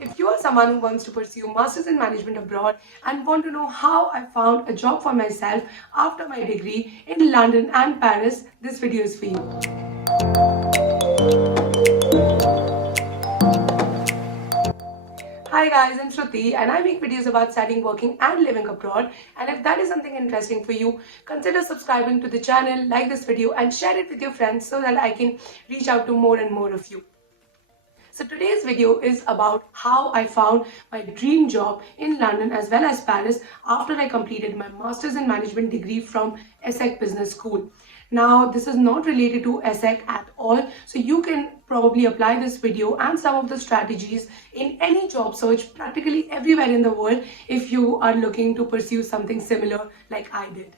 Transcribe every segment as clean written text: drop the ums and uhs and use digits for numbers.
If you are someone who wants to pursue Masters in Management abroad and want to know how I found a job for myself after my degree in London and Paris, this video is for you. Hi guys, I'm Shruti and I make videos about studying, working and living abroad. And if that is something interesting for you, consider subscribing to the channel, like this video and share it with your friends so that I can reach out to more and more of you. So today's video is about how I found my dream job in London as well as Paris after I completed my Masters in Management degree from ESSEC Business School. Now, this is not related to ESSEC at all, so you can probably apply this video and some of the strategies in any job search practically everywhere in the world if you are looking to pursue something similar like I did.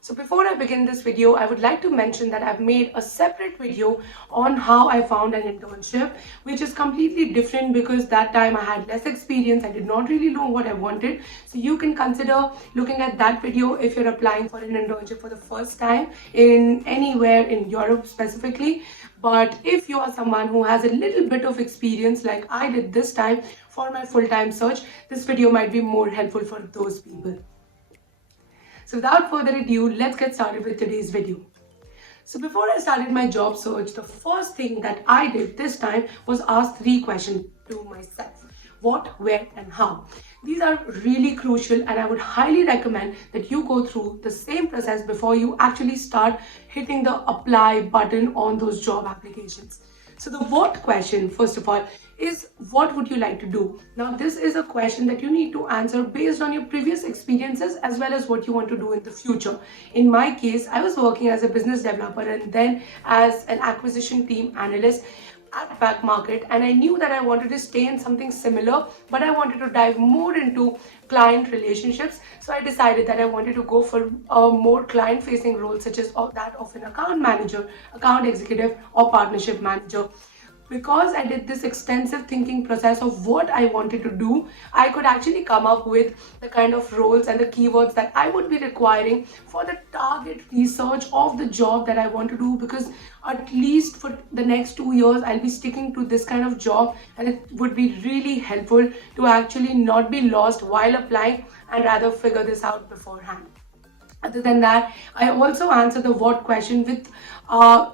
So before I begin this video, I would like to mention that I've made a separate video on how I found an internship, which is completely different because that time I had less experience. I did not really know what I wanted. So you can consider looking at that video if you're applying for an internship for the first time in anywhere in Europe specifically. But if you are someone who has a little bit of experience like I did this time for my full-time search, this video might be more helpful for those people. So without further ado, let's get started with today's video. So before I started my job search, the first thing that I did this time was ask 3 questions to myself. What, where and how. These are really crucial and I would highly recommend that you go through the same process before you actually start hitting the apply button on those job applications. So the what question, first of all, is what would you like to do? Now, this is a question that you need to answer based on your previous experiences as well as what you want to do in the future. In my case, I was working as a business developer and then as an acquisition team analyst at back market, and I knew that I wanted to stay in something similar, but I wanted to dive more into client relationships. So I decided that I wanted to go for a more client facing role such as that of an account manager, account executive or partnership manager. Because I did this extensive thinking process of what I wanted to do, I could actually come up with the kind of roles and the keywords that I would be requiring for the target research of the job that I want to do, because at least for the next 2 years I'll be sticking to this kind of job, and it would be really helpful to actually not be lost while applying and rather figure this out beforehand. Other than that, I also answer the what question with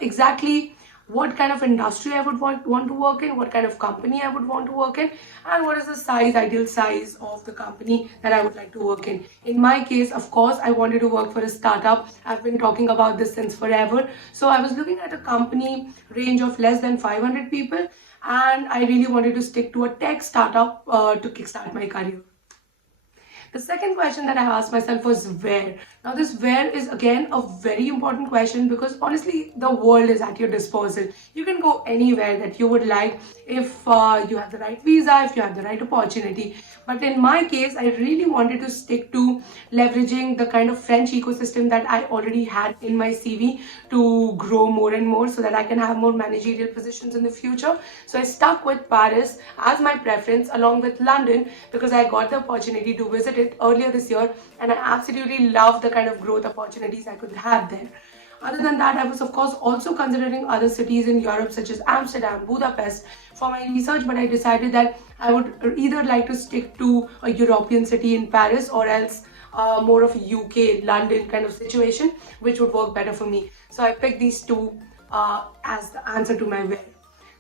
exactly what kind of industry I would want to work in, what kind of company I would want to work in, and what is the ideal size of the company that I would like to work in. In my case, of course, I wanted to work for a startup. I've been talking about this since forever. So I was looking at a company range of less than 500 people, and I really wanted to stick to a tech startup to kickstart my career. The second question that I asked myself was where. Now this where is again a very important question because honestly the world is at your disposal. You can go anywhere that you would like if you have the right visa, if you have the right opportunity. But in my case, I really wanted to stick to leveraging the kind of French ecosystem that I already had in my CV to grow more and more so that I can have more managerial positions in the future. So I stuck with Paris as my preference along with London because I got the opportunity to visit it earlier this year and I absolutely love the kind of growth opportunities I could have there. Other than that, I was of course also considering other cities in Europe such as Amsterdam, Budapest for my research, but I decided that I would either like to stick to a European city in Paris or else more of a UK, London kind of situation, which would work better for me. So I picked these two as the answer to my where.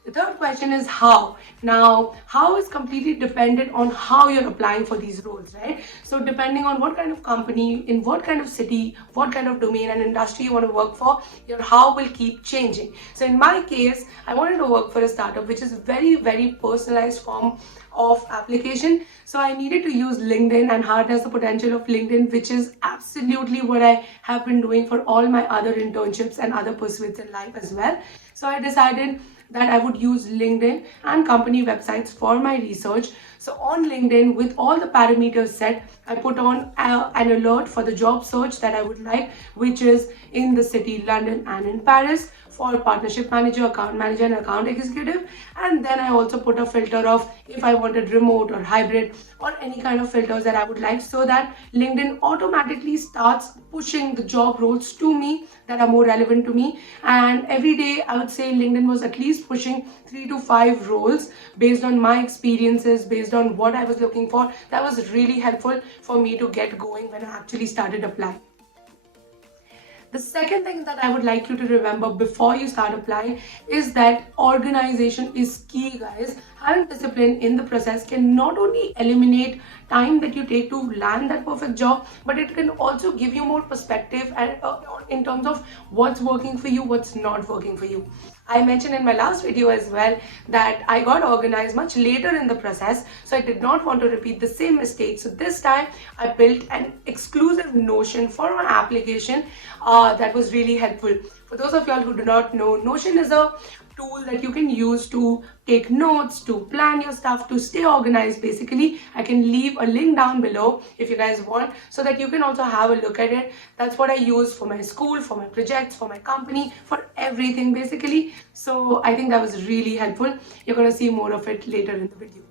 The third question is how. Now, how is completely dependent on how you're applying for these roles, right? So depending on what kind of company, in what kind of city, what kind of domain and industry you want to work for, your how will keep changing. So in my case, I wanted to work for a startup which is very, very personalized form of application. So I needed to use LinkedIn, and how it has the potential of LinkedIn, which is absolutely what I have been doing for all my other internships and other pursuits in life as well. So I decided that I would use LinkedIn and company websites for my research. So on LinkedIn, with all the parameters set, I put on an alert for the job search that I would like, which is in the city London and in Paris, for partnership manager, account manager, and account executive. And then I also put a filter of if I wanted remote or hybrid or any kind of filters that I would like, so that LinkedIn automatically starts pushing the job roles to me that are more relevant to me. And every day I would say LinkedIn was at least pushing 3 to 5 roles based on my experiences, based on what I was looking for. That was really helpful for me to get going when I actually started applying. The second thing that I would like you to remember before you start applying is that organization is key, guys. Having discipline in the process can not only eliminate time that you take to land that perfect job, but it can also give you more perspective and in terms of what's working for you, what's not working for you. I mentioned in my last video as well that I got organized much later in the process, so I did not want to repeat the same mistake. So this time I built an exclusive Notion for my application that was really helpful. For those of y'all who do not know, Notion is a tool that you can use to take notes, to plan your stuff, to stay organized. Basically, I can leave a link down below if you guys want, so that you can also have a look at it. That's what I use for my school, for my projects, for my company, for everything basically. So I think that was really helpful. You're gonna see more of it later in the video.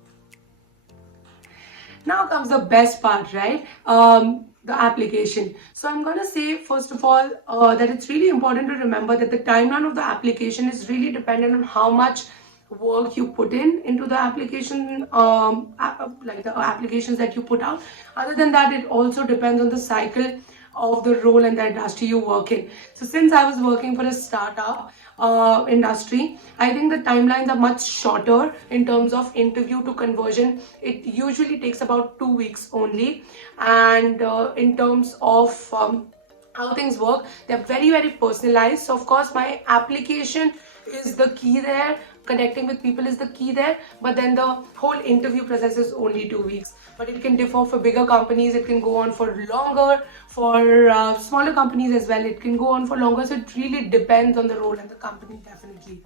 Now comes the best part, right? The application. So I'm going to say first of all that it's really important to remember that the timeline of the application is really dependent on how much work you put into the application, like the applications that you put out. Other than that, it also depends on the cycle of the role and the industry you work in. So since I was working for a startup industry, I think the timelines are much shorter in terms of interview to conversion. It usually takes about 2 weeks only. And in terms of how things work, they're very, very personalized. So of course my application is the key there, connecting with people is the key there, but then the whole interview process is only 2 weeks. But it can differ for bigger companies, it can go on for longer. For smaller companies as well, it can go on for longer. So it really depends on the role and the company, definitely.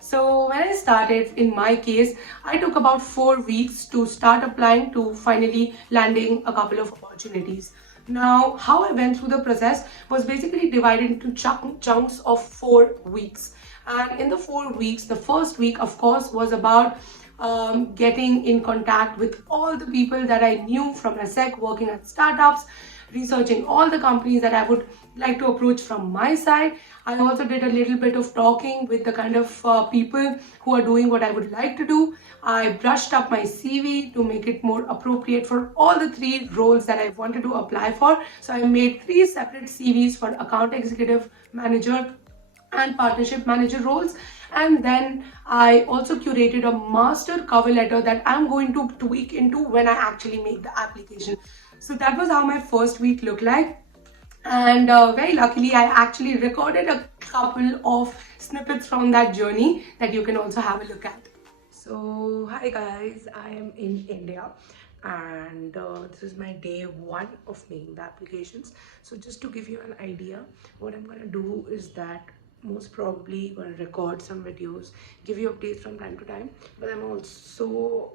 So when I started, in my case, I took about 4 weeks to start applying to finally landing a couple of opportunities. Now, how I went through the process was basically divided into chunks of 4 weeks. And in the 4 weeks, the first week, of course, was about getting in contact with all the people that I knew from ESSEC, working at startups, researching all the companies that I would like to approach from my side. I also did a little bit of talking with the kind of people who are doing what I would like to do. I brushed up my CV to make it more appropriate for all the 3 roles that I wanted to apply for. So I made 3 separate CVs for account executive, manager, and partnership manager roles. And then I also curated a master cover letter that I'm going to tweak into when I actually make the application. So that was how my first week looked like. And very luckily, I actually recorded a couple of snippets from that journey that you can also have a look at. So hi guys, I am in India, and this is my day 1 of making the applications. So just to give you an idea, what I'm going to do is that most probably going to record some videos, give you updates from time to time, but I'm also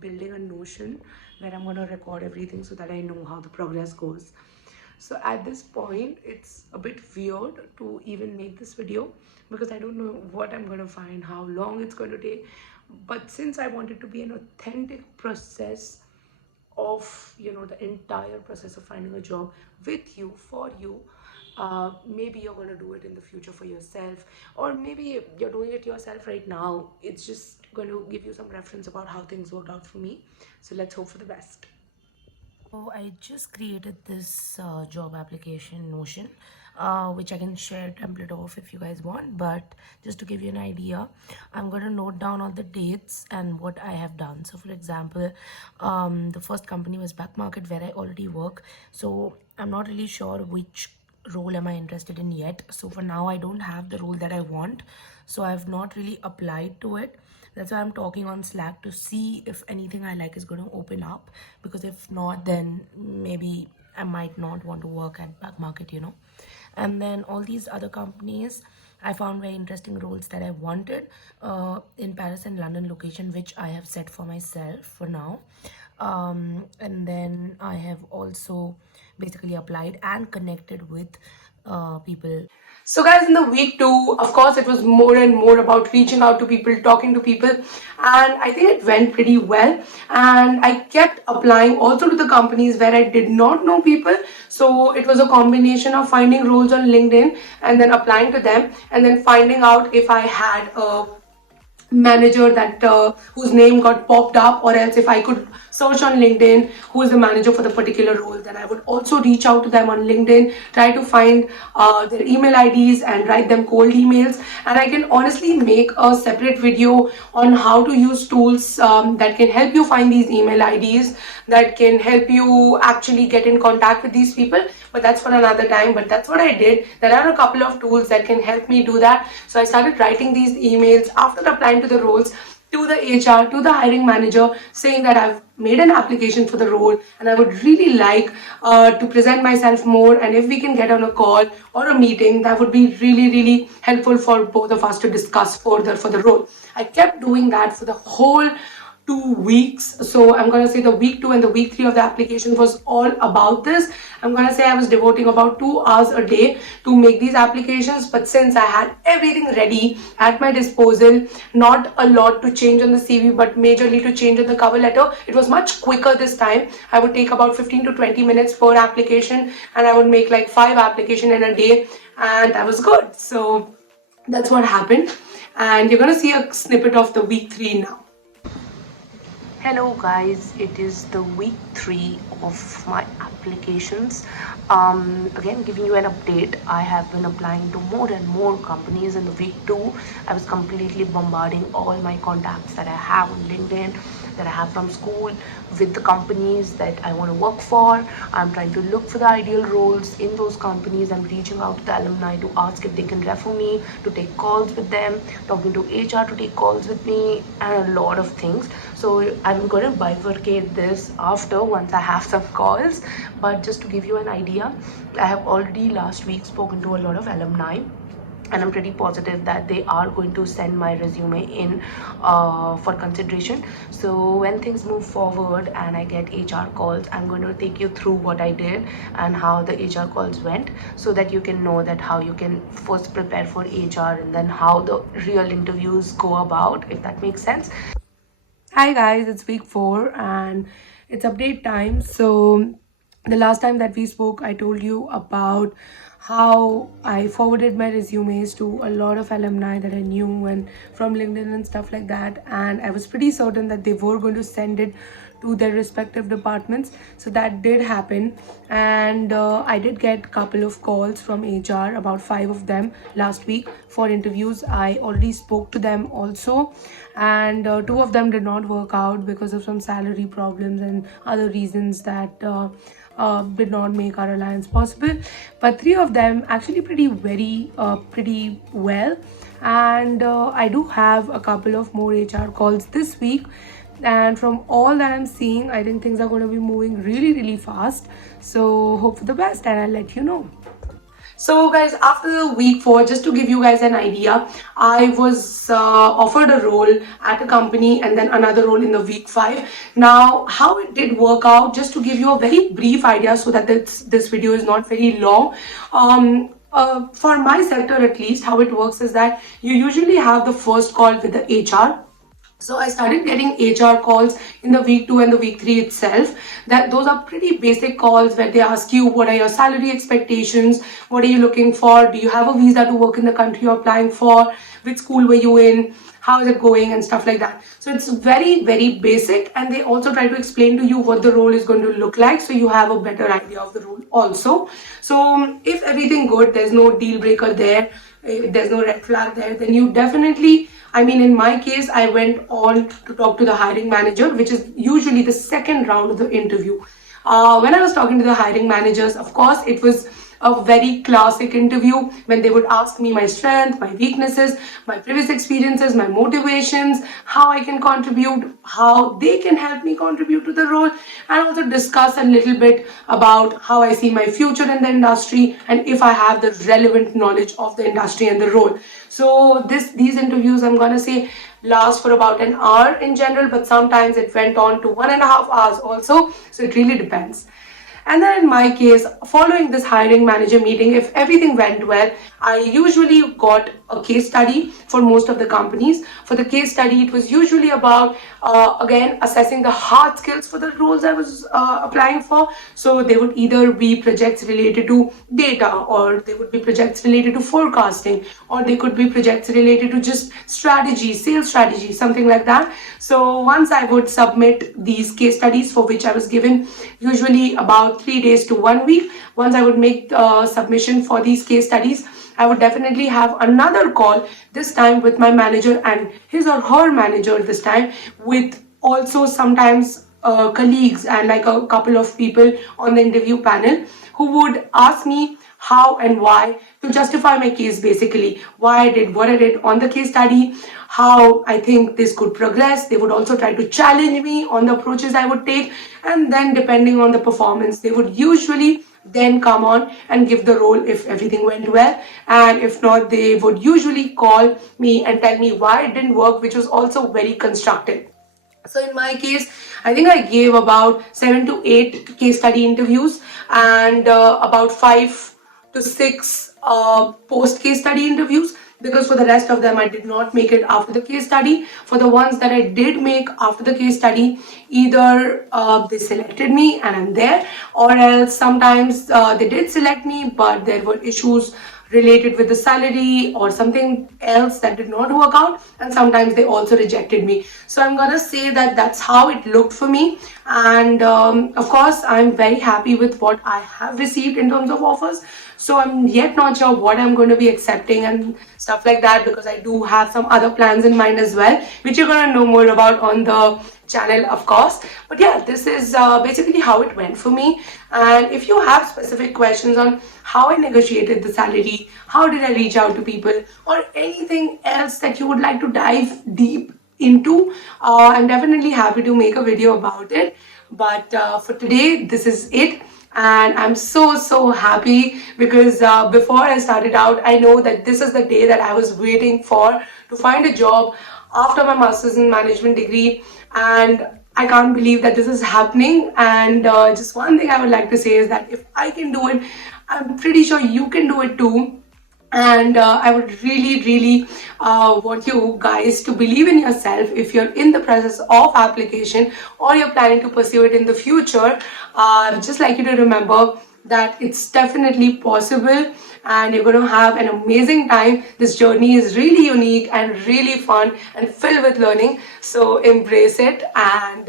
building a Notion where I'm going to record everything so that I know how the progress goes. So at this point, it's a bit weird to even make this video because I don't know what I'm going to find, how long it's going to take. But since I want it to be an authentic process of, you know, the entire process of finding a job with you, for you, maybe you're going to do it in the future for yourself, or maybe you're doing it yourself right now. It's just going to give you some reference about how things worked out for me. So let's hope for the best. So I just created this job application Notion, which I can share a template of if you guys want. But just to give you an idea, I'm going to note down all the dates and what I have done. So for example, the first company was Back Market, where I already work. So I'm not really sure which role am I interested in yet. So for now, I don't have the role that I want. So I've not really applied to it. That's why I'm talking on Slack to see if anything I like is going to open up, because if not, then maybe I might not want to work at Back Market, you know. And then all these other companies, I found very interesting roles that I wanted in Paris and London location, which I have set for myself for now. And then I have also basically applied and connected with people. So guys, in the week 2, of course, it was more and more about reaching out to people, talking to people, and I think it went pretty well. And I kept applying also to the companies where I did not know people. So it was a combination of finding roles on LinkedIn and then applying to them, and then finding out if I had a manager that whose name got popped up, or else if I could search on LinkedIn who is the manager for the particular role, then I would also reach out to them on LinkedIn, try to find their email IDs and write them cold emails. And I can honestly make a separate video on how to use tools that can help you find these email IDs, that can help you actually get in contact with these people, but that's for another time. But that's what I did. There are a couple of tools that can help me do that. So I started writing these emails after applying to the roles, to the HR, to the hiring manager, saying that I've made an application for the role and I would really like to present myself more, and if we can get on a call or a meeting, that would be really, really helpful for both of us to discuss further for the role. I kept doing that for the whole 2 weeks. So I'm gonna say the week 2 and the week 3 of the application was all about this. I'm gonna say I was devoting about 2 hours a day to make these applications, but since I had everything ready at my disposal, not a lot to change on the CV, but majorly to change on the cover letter, it was much quicker this time. I would take about 15 to 20 minutes per application, and I would make like 5 applications in a day, and that was good. So that's what happened, and you're gonna see a snippet of the week 3 now. Hello guys, it is the week 3 of my applications. Again, giving you an update, I have been applying to more and more companies. In the week 2, I was completely bombarding all my contacts that I have on LinkedIn, that I have from school, with the companies that I want to work for. I'm trying to look for the ideal roles in those companies. I'm reaching out to the alumni to ask if they can refer me, to take calls with them, talking to HR to take calls with me, and a lot of things. So I'm going to bifurcate this after, once I have some calls. But just to give you an idea, I have already last week spoken to a lot of alumni, and I'm pretty positive that they are going to send my resume in for consideration. So when things move forward and I get HR calls, I'm going to take you through what I did and how the HR calls went, so that you can know that how you can first prepare for HR and then how the real interviews go about, if that makes sense. Hi guys, it's week 4 and it's update time. So the last time that we spoke, I told you about how I forwarded my resumes to a lot of alumni that I knew and from LinkedIn and stuff like that, and I was pretty certain that they were going to send it to their respective departments. So that did happen, and I did get a couple of calls from HR, about 5 of them last week, for interviews. I already spoke to them also, and 2 of them did not work out because of some salary problems and other reasons that did not make our alliance possible. But 3 of them actually pretty well, and I do have a couple of more HR calls this week. And from all that I'm seeing, I think things are going to be moving really, really fast. So hope for the best, and I'll let you know. So guys, after the week 4, just to give you guys an idea, I was offered a role at a company and then another role in the week 5. Now, how it did work out, just to give you a very brief idea so that this video is not very long. For my sector at least, how it works is that you usually have the first call with the HR. So I started getting HR calls in the week 2 and the week 3 itself. That those are pretty basic calls where they ask you, what are your salary expectations? What are you looking for? Do you have a visa to work in the country you're applying for? Which school were you in? How is it going? And stuff like that. So it's very, very basic, and they also try to explain to you what the role is going to look like, so you have a better idea of the role also. So if everything good, there's no deal breaker there, if there's no red flag there, then you definitely, I mean, in my case, I went on to talk to the hiring manager, which is usually the second round of the interview. When I was talking to the hiring managers, of course, it was a very classic interview when they would ask me my strengths, my weaknesses, my previous experiences, my motivations, how I can contribute, how they can help me contribute to the role, and also discuss a little bit about how I see my future in the industry and if I have the relevant knowledge of the industry and the role. So these interviews, I'm gonna say, last for about an hour in general, but sometimes it went on to 1.5 hours also. So it really depends. And then in my case, following this hiring manager meeting, if everything went well, I usually got a case study for most of the companies. For the case study, it was usually about, again, assessing the hard skills for the roles I was applying for. So they would either be projects related to data, or they would be projects related to forecasting, or they could be projects related to just strategy, sales strategy, something like that. So once I would submit these case studies, for which I was given usually about 3 days to 1 week, once I would make submission for these case studies, I would definitely have another call, this time with my manager and his or her manager, this time with also sometimes colleagues and like a couple of people on the interview panel, who would ask me how and why, to justify my case, basically why I did what I did on the case study, how I think this could progress. They would also try to challenge me on the approaches I would take, and then depending on the performance, they would usually then come on and give the role if everything went well, and if not, they would usually call me and tell me why it didn't work, which was also very constructive. So in my case, I think I gave about 7 to 8 case study interviews, and about 5 to 6 post case study interviews, because for the rest of them I did not make it after the case study. For the ones that I did make after the case study, either they selected me and I'm there, or else sometimes they did select me, but there were issues related with the salary or something else that did not work out, and sometimes they also rejected me. So I'm gonna say that that's how it looked for me, and of course I'm very happy with what I have received in terms of offers. So I'm yet not sure what I'm going to be accepting and stuff like that, because I do have some other plans in mind as well, which you're going to know more about on the channel, of course. But yeah, this is basically how it went for me. And if you have specific questions on how I negotiated the salary, how did I reach out to people, or anything else that you would like to dive deep into, I'm definitely happy to make a video about it. But for today, this is it. And I'm so happy, because before I started out, I know that this is the day that I was waiting for, to find a job after my master's in management degree, and I can't believe that this is happening. And just one thing I would like to say is that if I can do it, I'm pretty sure you can do it too. And I would really want you guys to believe in yourself if you're in the process of application, or you're planning to pursue it in the future. Just like you to remember that it's definitely possible, and you're going to have an amazing time. This journey is really unique and really fun and filled with learning, so embrace it. And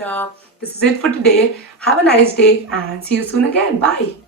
this is it for today. Have a nice day and see you soon again. Bye.